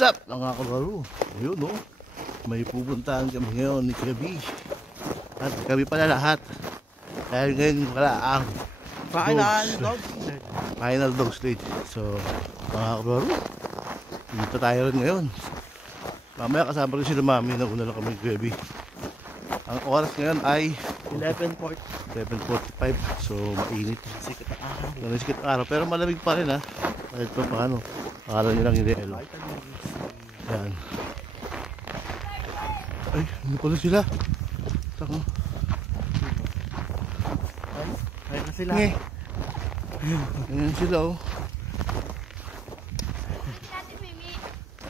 What's up mga kalaro? Ayun no, may pupuntahan kami ngayon ni Kabi. At kami pala lahat. Dahil ngayon wala ang final dog stage. So mga kalaro, dito tayo rin ngayon. Mamaya kasama rin sila mami na una lang kami ni Kabi. Ang oras ngayon ay 11:45. So mainit. Sikat ang araw. Pero malamig pa rin ha. Kahit pa paano. Akala nyo lang hindi elo. Yan. Ay, ano pala sila? Tako. Ay na sila. Ayan sila oh.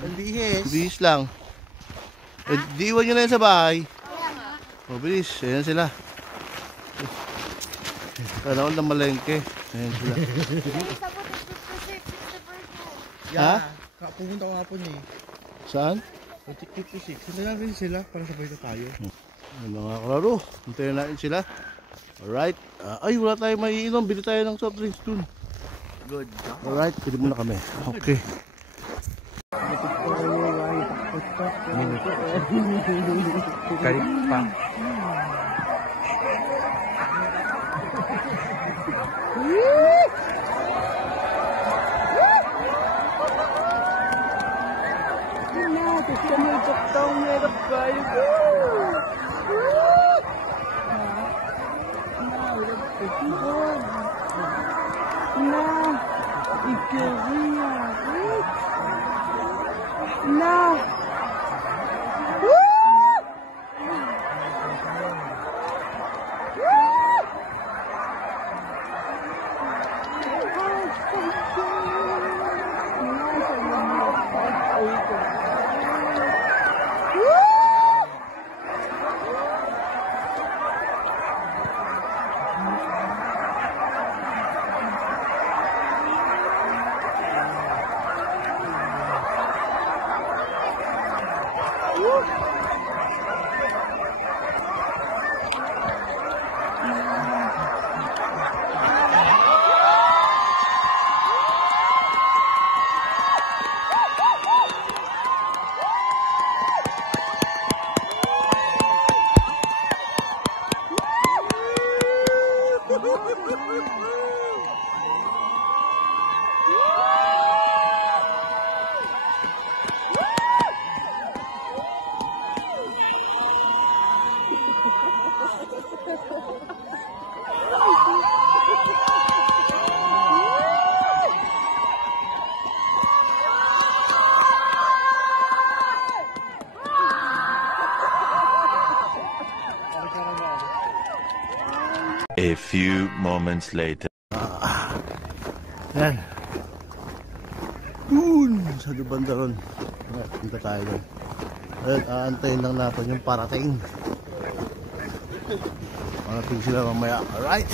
Ang bihis. Bilis lang. Eh, diiwan nyo na yan sa bahay. O, bilis. Ayan sila. Kanaon ng malengke. Ayan sila. Ha? Pupunta ko hapon eh. Saan? 56. Sundan natin sila para sabay na tayo. Ay, mga kalaro. Hintayin natin sila. Alright. Ay, wala tayong maiinom. Bili tayo ng soft drinks dun. Good. Alright, pili muna kami. Okay. Karik pa. A few moments later. Yan. Sa banda ron. Punta tayo doon. Ayun, aantayin lang natin yung parating. Parating sila mamaya. Alright.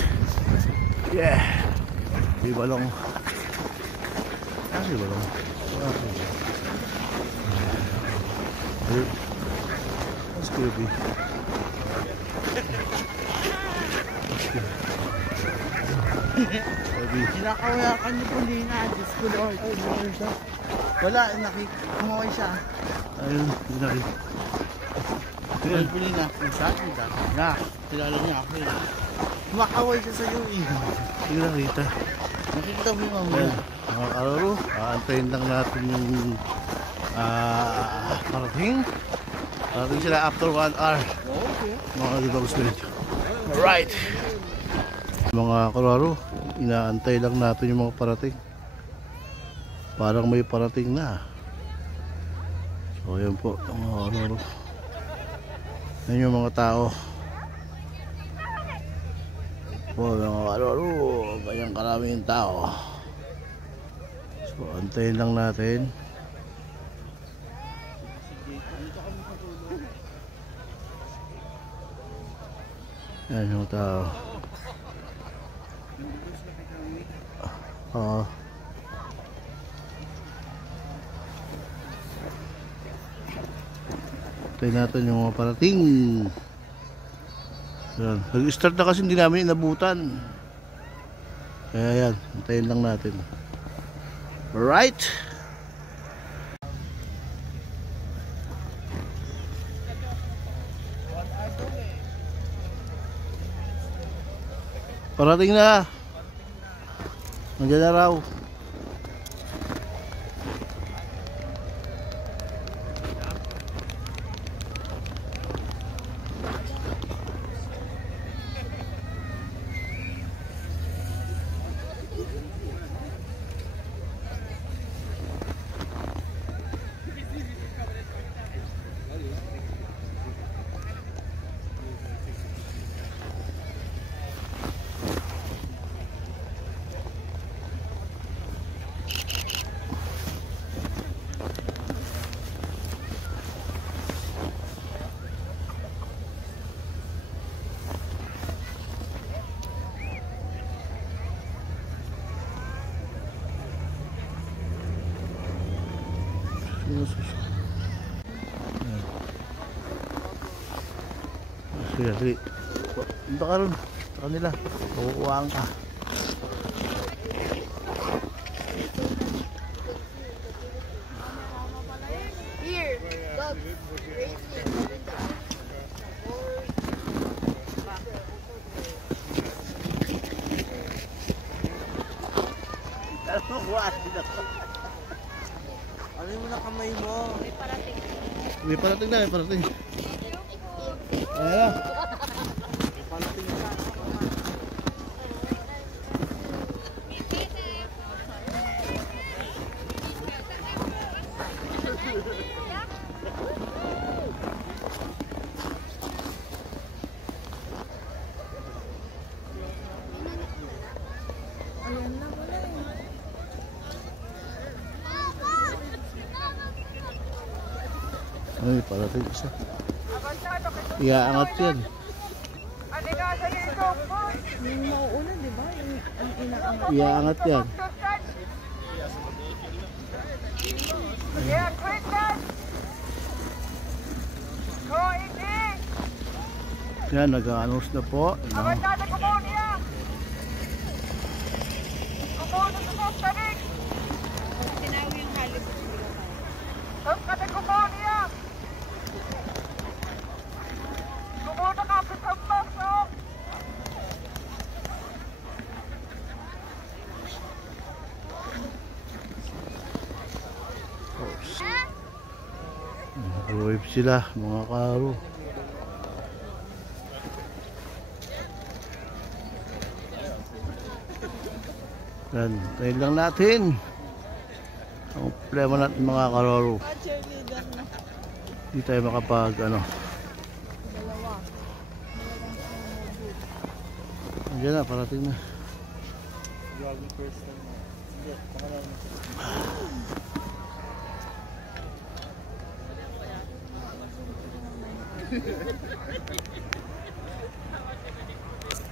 Yeah. Si Balong. Si Balong. Ayun. That's creepy. Kinakawayakan niyo po Lina. Diyos ko Lord. Wala, kumaway siya. Ayun, hindi. Ayun po Lina. Kung saan kita. Na, kilala niya ako eh. Kumakaway siya sa'yo eh. Hindi nakita. Nakikita mo nga mo. Ayan, mga kalaro, aantayin lang natin yung parating. Parating sila after 1 hour. Okay. Mga dibagos nito. Alright. Mga kalaro, inaantay lang natin yung mga parating. Parang may parating na. So yan po, mga kalaro. Yan yung mga tao. Po, mga kalaro, ganyang karaming tao. So antayin lang natin. Yan yung tao. Tayo natin yung mga parating. Yan. Nag-start na kasi hindi namin inabutan. Kaya yan, hintayin lang natin. Alright. Parating na. Nandiyan na raw. Sige, sige. Punta ka ron. Sa kanila. Kukuhaan ka. Here, dog. Ano mo na kamay mo? May parating na, may parating. Ayan. Ay, parating isa. Iaangat yan. Yung mauuna, di ba? Ang inaangat. Iaangat yan. Yan, nag-announce na po. Tinawi yung halos. Wave sila, mga karo. Yan, tayo lang natin. Ang problema natin mga karoro. Hindi tayo makapag ano. Andiyan na, parating na.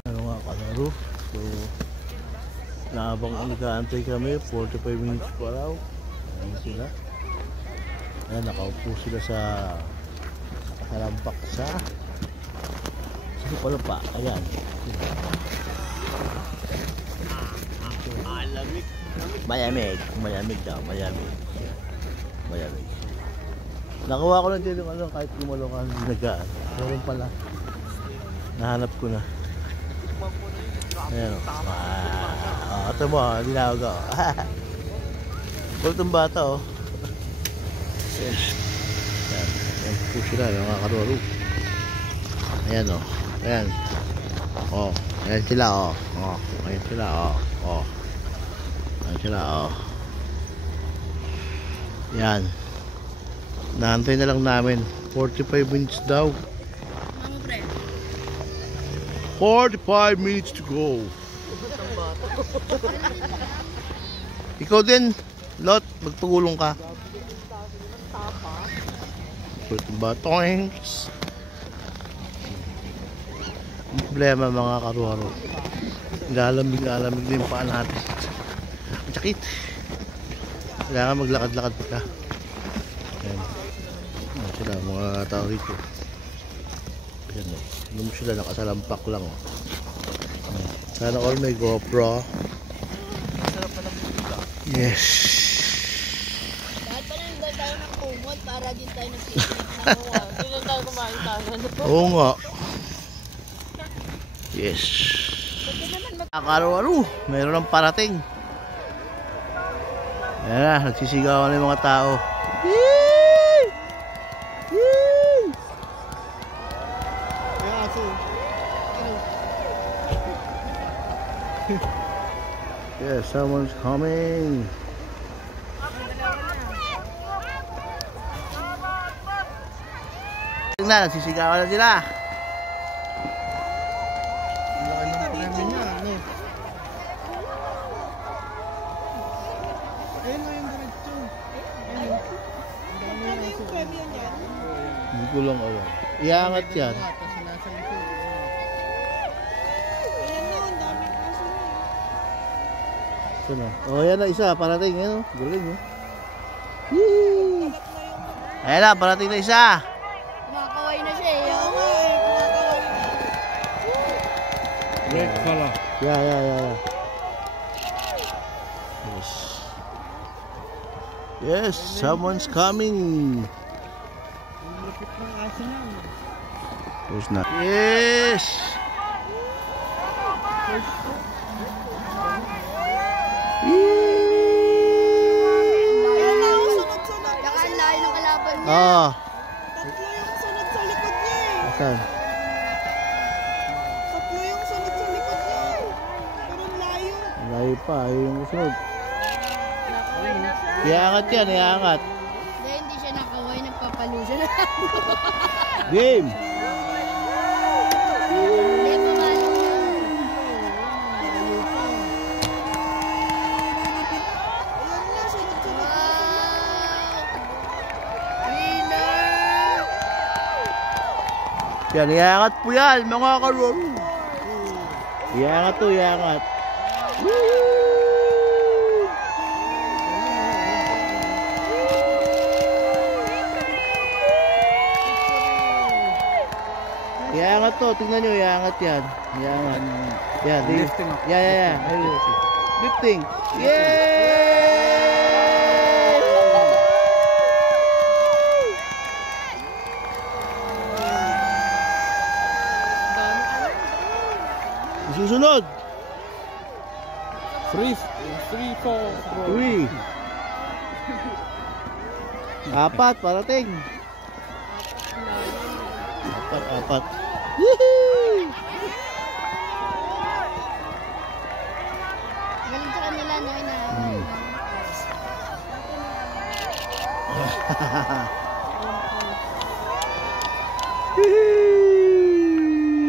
Ano nga kalaro. So naabang nag-aantay kami 45 minutes pa raw. Ayan sila. Ayan, nakaupo sila sa nakalampak sa pala pa. Ayan. Malamig. Malamig daw. Malamig. Malamig. Nakuha ko lang din yung ano, kahit lumalo ka hindi nagaan. Meron pala. Nahanap ko na. Ayan o. Ito mo, dinawag ako. Kulit ang bata o. Ayan. Ayan po sila, yung mga karoro. Ayan o. Ayan. O. Ayan sila o. O. Ayan sila o. O. Ayan sila o. Ayan. Naantay na lang namin 45 minutes daw. 45 minutes to go. Ikaw din, Lot, magpagulong ka. Batons. Problema mga karuaro. Lalamig din pa natin. Ang sakit. Kailangan maglakad-lakad pa ka. Ayan. Ayan sila, mga tao rito. Ayan o. Hindi mo sila nakasalampak lang o. Sana all may GoPro. Yes. Dapat pa na nagdala tayo ng kumot para din tayo nag-picnic na kuha. Hindi na tayo kumain tayo. Oo nga. Yes. Pwede naman Karo-aro, meron ng parating. Ayan na, nagsisigawan na yung mga tao. Yee! Yee! Yeah, someone's coming. Na, nagsisigawan na sila. Hindi ko lang alam. Iangat yan. Saan na? Oh, yan na isa. Parating. Yan o. Galing o. Yee! Ayan na. Parating na isa. Kumakaway na siya eh. Oo nga eh. Kumakaway na. Red color. Yeah. Yes. Yes, someone's coming. Who's not? Yes. Ayan na, sunod-sunod. Tsaka ang layo ng kalaban niya. Ah, Tatlo yung sunod sa likod niya eh. saan? Tatlo yung sunod sa likod niya. Pero ang layo. Layo pa, ayun yung sunod. Iangat yan, iangat. Hindi siya nakaway. Nagpapalo siya na. Game. Hindi pa nga lang yan. Ayan na, sunod-sunod. Wow! Winner! Yan, iangat po yan, mga karoro. Iangat to, iangat. Woo! Iangat to, tingnan nyo, iangat yan. Iangat. Yan, lifting up. Yeah. Ayun. Lifting. Yay! Susunod. 3, 4. 3. Apat, parating. Apat. Yee! Galing sa kanila na ina.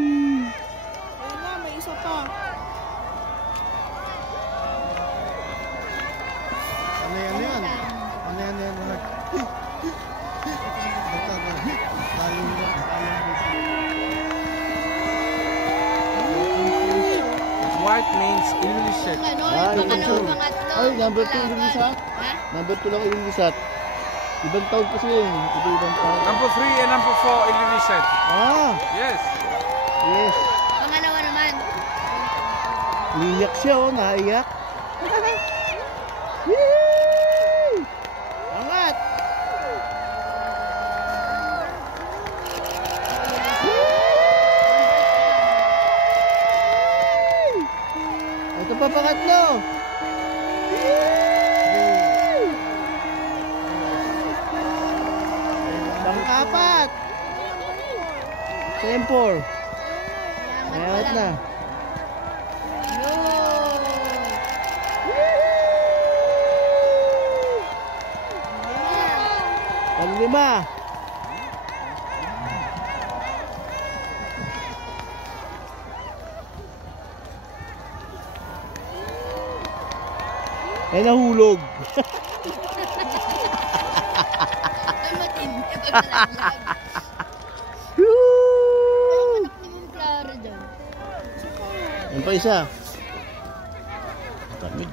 Ayun na, may isa pa. Ano yan? White means illusion. Ano, Ah, yung yung pangatlo. Ay, number 2 yung isa. Ha? Number 2 lang yung isa. Ibang taon kasi yun. Ibang taon. Number 3 and number 4 illusion. Ah, Yes. yes. Pangalawa naman. Niyak siya, oh. Naiyak. Yee! Angat! Yee! Ito pa pangatlo. Yee! Pang-apat. Tempor. Angat na. Pang-lima. Ay, nahulog. Ay, matindi. Paglalaglag. Woo! Anak ni Mong Clara dyan. Yan pa isa. Tamid.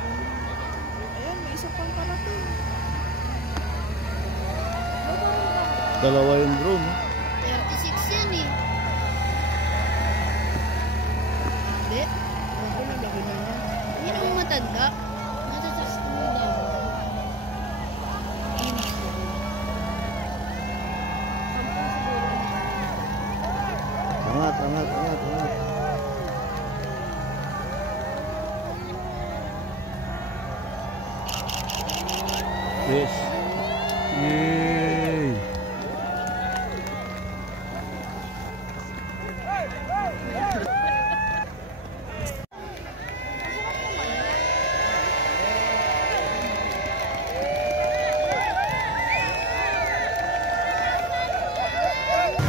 Ayan, may isa pang parating. Dalawa yung drone. 36 yan eh. Hindi. matanda. Nasa school daw. Angat, angat, angat, angat. Yes. Yay!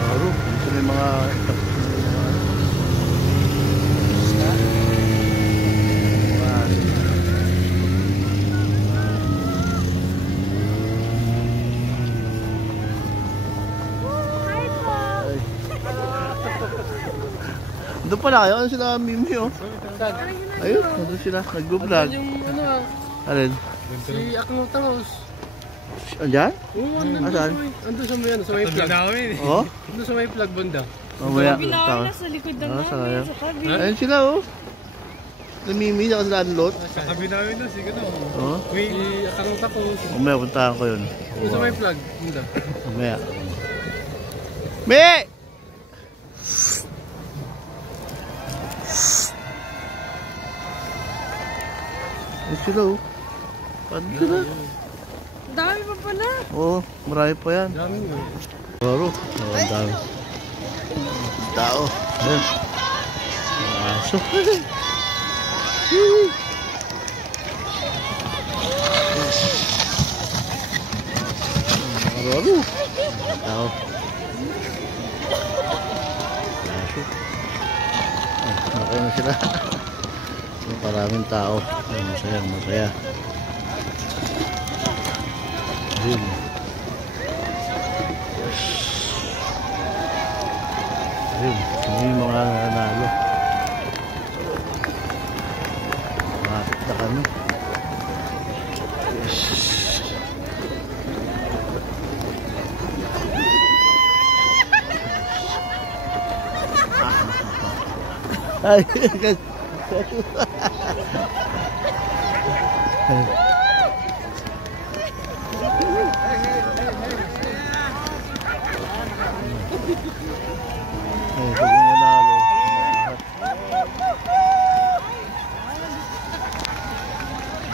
Laro, dito may mga doon pala kayo, ano sila Mimi oh? Ayun, doon sila, nag-vlog. Yung ano ah, Alin? si Akno Tangos. Andyan? Oo, andun Asan? andun sa may ano, sa may plug. Oh? Andun sa may plug banda. Mamaya. Binawi na sa likod ng namin. Sa tabi. Ayun sila oh. Si Mimi, saka sila Anlot. Sa kabi namin na, sige na. Oh? Si Akno Tangos. Mamaya, puntahan ko yun. Yung sa may plug, banda. Mamaya. Me! Ayun sila oh. Paano sila? Dami pa pala. Oo, marami pa yan. Dami mo. Laro. Ang dami. Tao. Ayun. Aso. Laro. Tao. Aso. Okay na sila. Maraming tao. Masaya, masaya. Ayun. Ayun. Ayun yung mga nanalo. Makakit na kami. Ay, pag yung nanalo,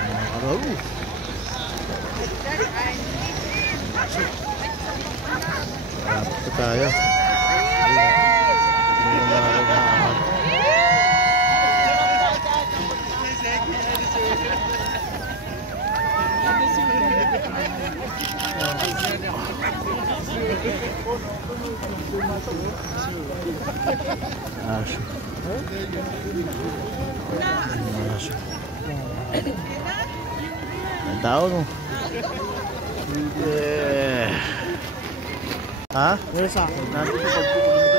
nakakaraw. Rapit pa tayo. Yung nanalo na amat. Aso. Aso. Ang tao no. Yeah. Ha? Meron sa akin. Nandito sa pagkukulit.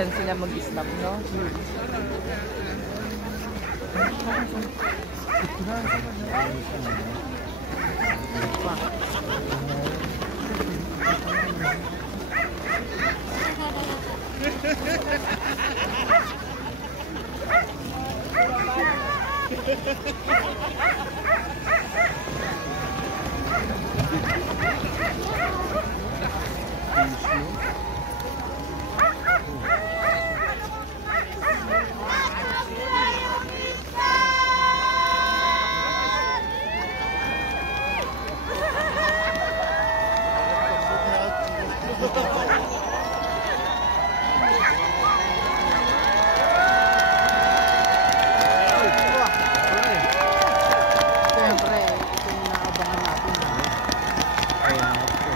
Diyan sila mag-stop, no? Siyempre, ito yung naabangan natin. Ayan, ito.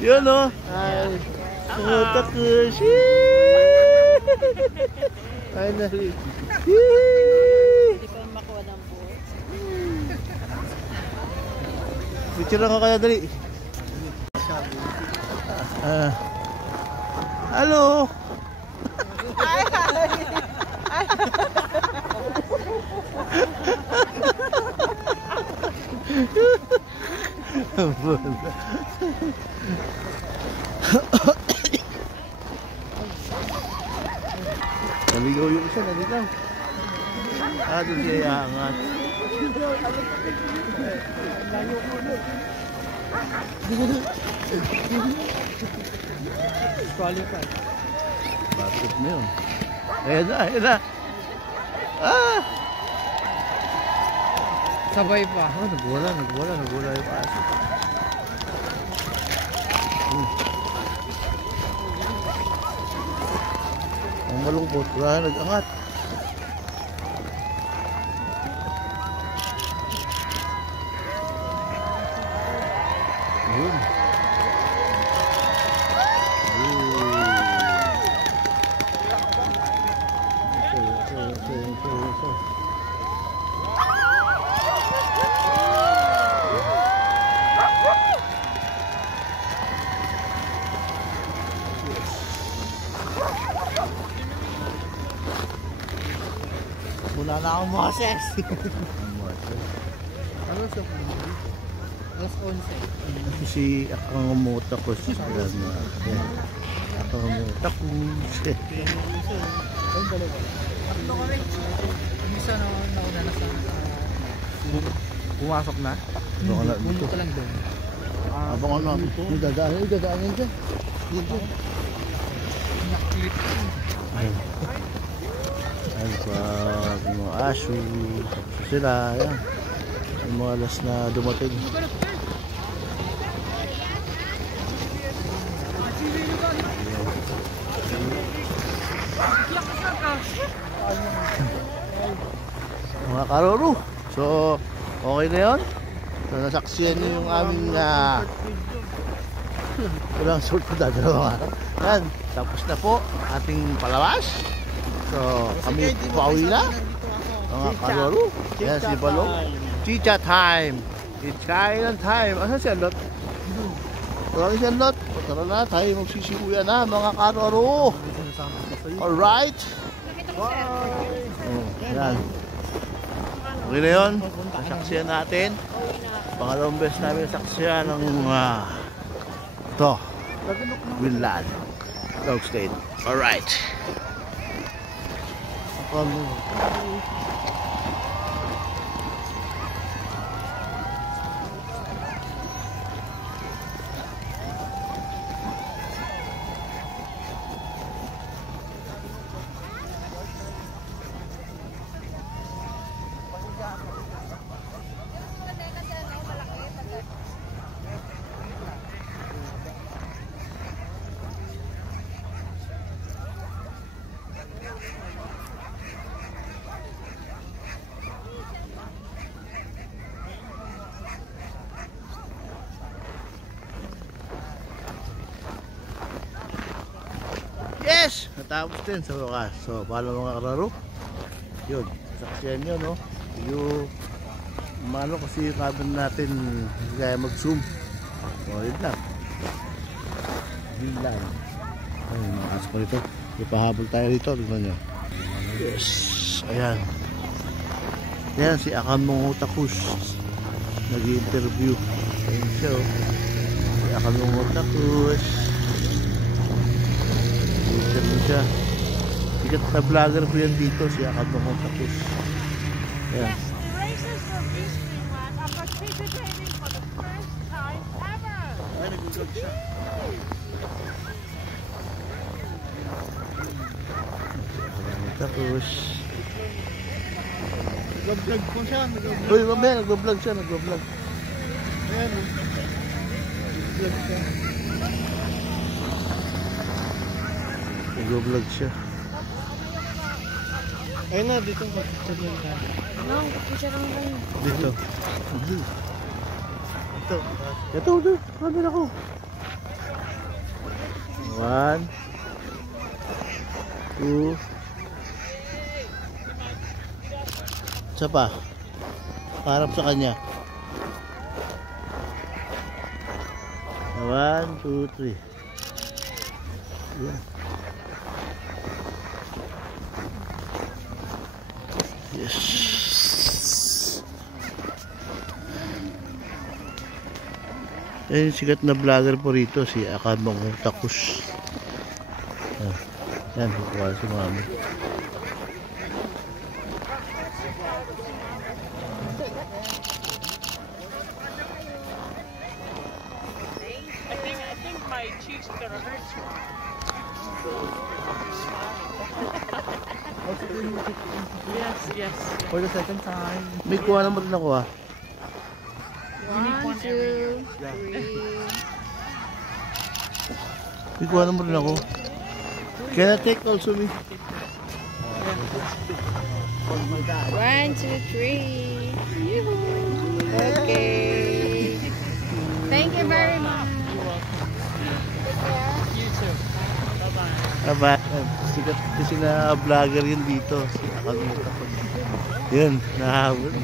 Yun o. Ay. Takushi. Finally. Hindi ko makuha ng buo. Picture lang ka kaya dali. Hello. Naligaw yung isa, naligaw. Doon siya iangat. Qualified. Bakit na yun? Ayan na, ayan na. Sabay pa. Nagwala yung aso. Ang malungkot, wala na nag-angat. Yun. Wala na akong Moses. Ano sa Alas 11. Si Akangamuta ko si Akangamuta ko si Isa na nauna na sa pumasok na? Baka na dito. ka lang doon. Abang ano dito? Yung dadaan yan dyan. Dito. Naklit. Ayun. Ayun pa, mga aso. Tapos sila, ayan. Yung mga alas na dumating. Mga karoro. So, okay na yun. So, nasaksiyan nyo yung aming walang sort ko dadalawa. Yan, tapos na po ating palabas. So, kami pauwi na. Mga karoro. Yan si Balong. Chicha time. It's kainan time. Asan si Alot? Wala si Alot. tara na, tayo magsisiuya na mga kararo. Alright. Oh, yan. Okay na yun. Sasaksiyan natin. Pangalawang beses namin saksiyan ng ito. Winland. Dog State. Alright. Yes! Natapos din sa wakas. So, paano mga kararo? Yun, saksiyan nyo, no? Yung mano kasi yung cabin natin hindi kaya mag-zoom. So, yun lang. Yun lang. Ay, mga aso ko rito. Ipahabol tayo rito. Tignan nyo. Yes! Ayan. Ayan si Akamong Takus. Nag-i-interview. Ayan siya, oh. Si Akamong Takus. Siya. Sikat na vlogger po yan dito, si Akamong Takus. Yes, the races for Beastreamland are participating for the first time ever. Ay, nag-vlog siya. Akamong Takus. Nag-vlog po siya. Uy, mamaya, nag-vlog siya, nag-vlog. Ayan. Nag-vlog siya. Nag-vlog siya. Ayun na, dito. Picture lang tayo. Dito. Ito. Ito, ito. Kamera ko. 1 2 Isa pa. Harap sa kanya. 1 2 3. Yan. Yes. Ayun yung sikat na vlogger po rito, si Akamong Takus. Yan, kukuha si mami. I think my cheeks are gonna hurt you. Yes. For the second time. May kuha naman rin ako ah. 1, 2, 3. May kuha naman rin ako. Can I take also me? 1, 2, 3. Okay. Thank you very much. You too. Bye-bye. Aba, sikat kasi na vlogger yun dito. Si Akamong Takus. Yun, nahabol.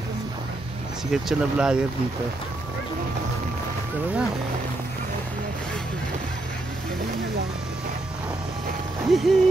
Sikat siya na vlogger dito. Tara na. Yehey!